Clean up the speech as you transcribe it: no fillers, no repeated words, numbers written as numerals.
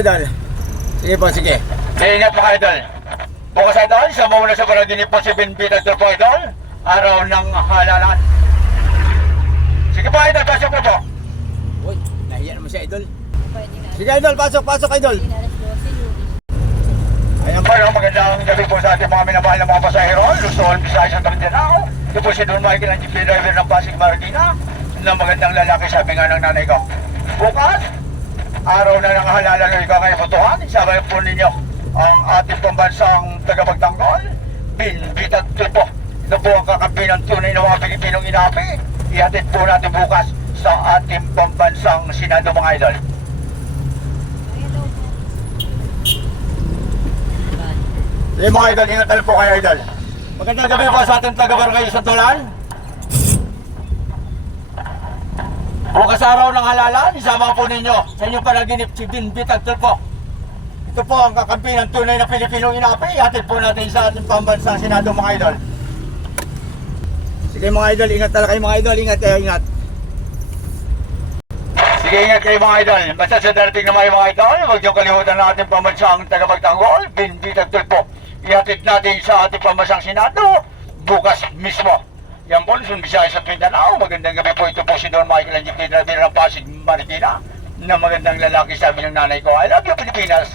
Idol. Sige po, sige. Ingat mga idol. Bukas idol, sa muna sa panaginip po si Binbitag po idol. Araw ng halalan. Sige po idol, pasok po po. Uy, nahiya naman siya, Idol. Sige, Idol, pasok, Idol. Ayan po, magandang gabi po sa ating mga minamahal na mga pasahero. Luzon, Visayas at Mindanao. Ito po si Don Michael, ang jeep driver ng Pasig Marikina. Na magandang lalaki, sabi nga ng nanay ko. Bukas, araw na ng halalan ng ikakaibutuhan. Isabay po ninyo ang ating pambansang tagapagtanggol. Binbitag po. Ito po ang kakampi ng tunay na mga Pilipinong inapi. Ihatid po natin bukas sa ating pambansang Senado mga idol. Sige mga idol, ingat po kayo idol. Magandang gabi po sa ating taga-barangay sa Tulan. Bukas araw ng halalan, isama po ninyo sa inyong panaginip si Binbitag po. Ito po ang kakampi ng tunay na Pilipinong inapi. Ihatid po natin sa ating pambansang Senado mga idol. Sige mga Idol, ingat talaga kayo mga Idol. Ingat kayo, ingat. Sige, ingat kayo mga idol. Basta sa darating na mga idol, huwag niyong kalimutan ng ating pambansang tagapagtanggol, Binbitag po. Ihatid natin sa ating pambansang Senado bukas mismo. Yan po, Luzon, Visayas at Mindanao. Magandang gabi po. Ito po si Don Michael, ang jeep driver ng Pasig Marikina. Na magandang lalaki, sabi ng nanay ko, I love you Pilipinas.